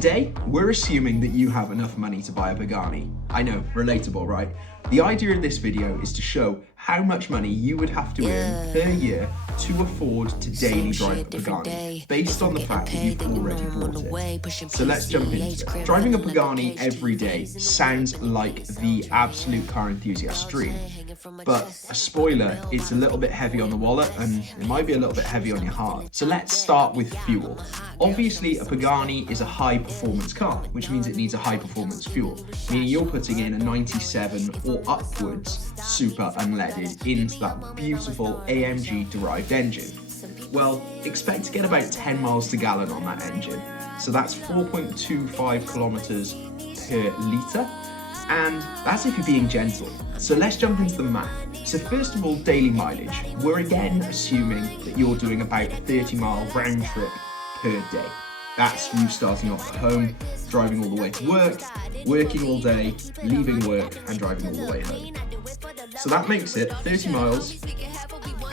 Today, we're assuming that you have enough money to buy a Pagani. I know, relatable, right? The idea of this video is to show how much money you would have to earn per year to afford to daily drive a Pagani, based on the fact that you've already bought it. So let's jump into it. Driving a Pagani every day sounds like the absolute car enthusiast dream. But a spoiler, it's a little bit heavy on the wallet and it might be a little bit heavy on your heart. So let's start with fuel. Obviously, a Pagani is a high performance car, which means it needs a high performance fuel, meaning you're putting in a 97 or upwards super unleaded into that beautiful AMG derived engine. Well, expect to get about 10 miles to gallon on that engine. So that's 4.25 kilometers per litre. And that's if you're being gentle. So let's jump into the math. So first of all, daily mileage. We're again assuming that you're doing about a 30-mile round trip per day. That's you starting off at home, driving all the way to work, working all day, leaving work, and driving all the way home. So that makes it 30 miles,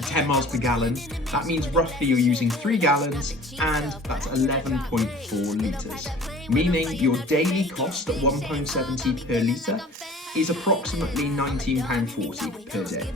10 miles per gallon. That means roughly you're using 3 gallons, and that's 11.4 litres. Meaning your daily cost at £1.70 per litre is approximately £19.40 per day.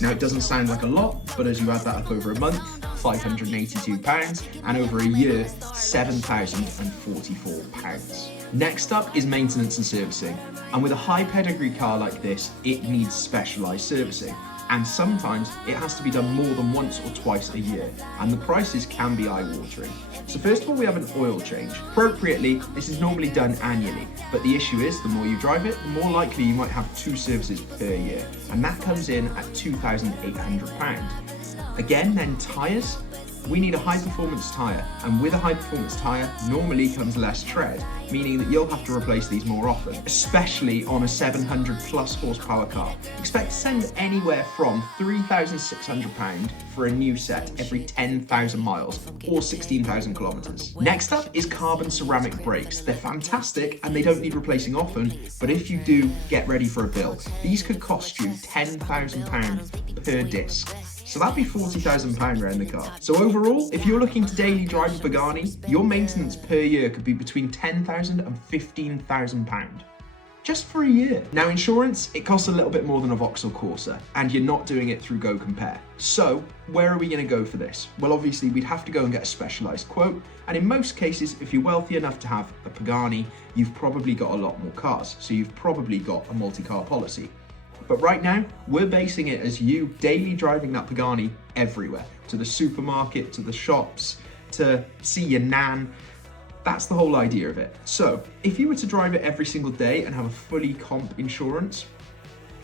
Now it doesn't sound like a lot, but as you add that up over a month, £582, and over a year, £7,044. Next up is maintenance and servicing. And with a high pedigree car like this, it needs specialised servicing. And sometimes it has to be done more than once or twice a year, and the prices can be eye-watering. So first of all, we have an oil change. Appropriately, this is normally done annually, but the issue is the more you drive it, the more likely you might have 2 services per year, and that comes in at £2,800. Again, then tyres. We need a high performance tyre, and with a high performance tyre normally comes less tread, meaning that you'll have to replace these more often, especially on a 700 plus horsepower car. Expect to send anywhere from £3,600 for a new set every 10,000 miles or 16,000 kilometres. Next up is carbon ceramic brakes. They're fantastic and they don't need replacing often, but if you do, get ready for a bill. These could cost you £10,000 per disc. So that'd be £40,000 around the car. So overall, if you're looking to daily drive a Pagani, your maintenance per year could be between £10,000 and £15,000. Just for a year. Now insurance, it costs a little bit more than a Vauxhall Corsa, and you're not doing it through Go Compare. So where are we gonna go for this? Well, obviously we'd have to go and get a specialised quote, and in most cases, if you're wealthy enough to have a Pagani, you've probably got a lot more cars, so you've probably got a multi-car policy. But right now, we're basing it as you daily driving that Pagani everywhere, to the supermarket, to the shops, to see your nan. That's the whole idea of it. So if you were to drive it every single day and have a fully comp insurance,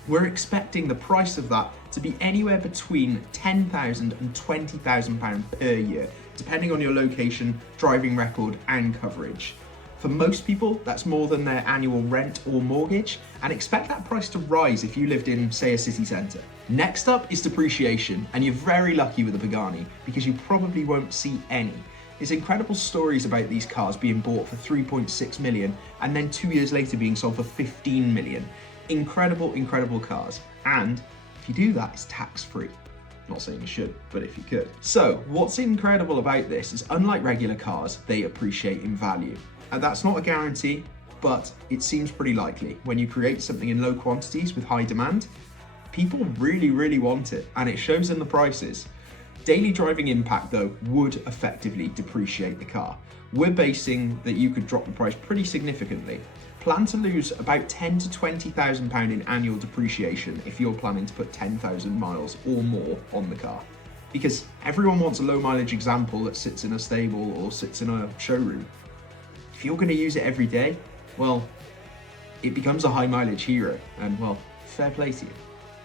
we're expecting the price of that to be anywhere between £10,000 and £20,000 per year, depending on your location, driving record, and coverage. For most people, that's more than their annual rent or mortgage, and expect that price to rise if you lived in, say, a city centre. Next up is depreciation, and you're very lucky with a Pagani because you probably won't see any. There's incredible stories about these cars being bought for 3.6 million and then 2 years later being sold for 15 million. Incredible, incredible cars. And if you do that, it's tax-free. Not saying you should, but if you could. So what's incredible about this is unlike regular cars, they appreciate in value. And that's not a guarantee, but it seems pretty likely. When you create something in low quantities with high demand, people really, really want it, and it shows in the prices. Daily driving impact, though, would effectively depreciate the car. We're basing that you could drop the price pretty significantly. Plan to lose about £10,000 to £20,000 in annual depreciation if you're planning to put 10,000 miles or more on the car. Because everyone wants a low mileage example that sits in a stable or sits in a showroom. If you're going to use it every day, well, it becomes a high mileage hero, and well, fair play to you.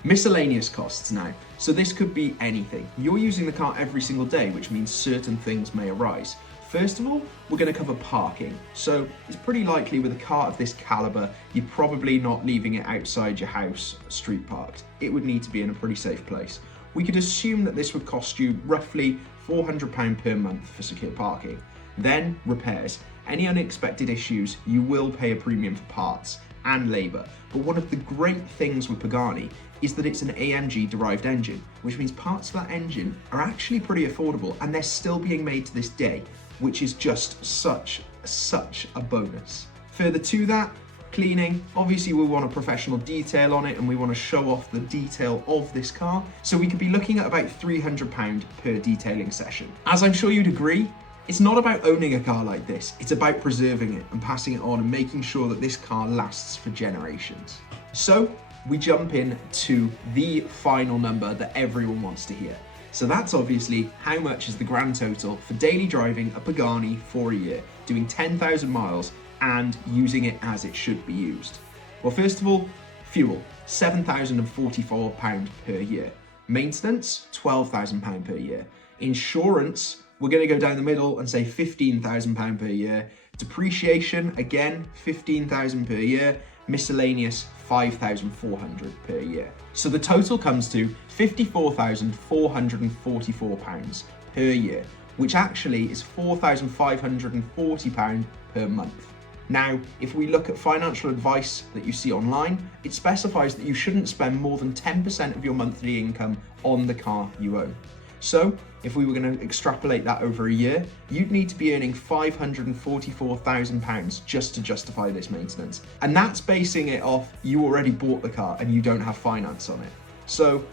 Miscellaneous costs now. So this could be anything. You're using the car every single day, which means certain things may arise. First of all, we're going to cover parking. So it's pretty likely with a car of this caliber, you're probably not leaving it outside your house street parked. It would need to be in a pretty safe place. We could assume that this would cost you roughly £400 per month for secure parking. Then repairs. Any unexpected issues, you will pay a premium for parts and labour. But one of the great things with Pagani is that it's an AMG derived engine, which means parts of that engine are actually pretty affordable and they're still being made to this day, which is just such such a bonus. Further to that, cleaning, obviously we want a professional detail on it and we want to show off the detail of this car. So we could be looking at about £300 per detailing session. As I'm sure you'd agree, it's not about owning a car like this, it's about preserving it and passing it on and making sure that this car lasts for generations. So we jump in to the final number that everyone wants to hear. So that's obviously how much is the grand total for daily driving a Pagani for a year, doing 10,000 miles and using it as it should be used. Well, first of all, fuel, £7,044 per year. Maintenance, £12,000 per year. Insurance, we're going to go down the middle and say £15,000 per year. Depreciation, again, £15,000 per year. Miscellaneous, £5,400 per year. So the total comes to £54,444 per year, which actually is £4,540 per month. Now, if we look at financial advice that you see online, it specifies that you shouldn't spend more than 10% of your monthly income on the car you own. So, if we were going to extrapolate that over a year, you'd need to be earning £544,000 just to justify this maintenance. And that's basing it off you already bought the car and you don't have finance on it. So,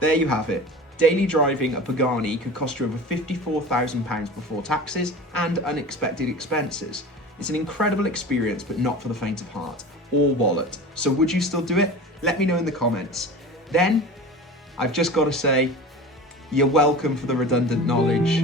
there you have it. Daily driving a Pagani could cost you over £54,000 before taxes and unexpected expenses. It's an incredible experience, but not for the faint of heart or wallet. So would you still do it? Let me know in the comments. Then, I've just got to say, you're welcome for the redundant knowledge.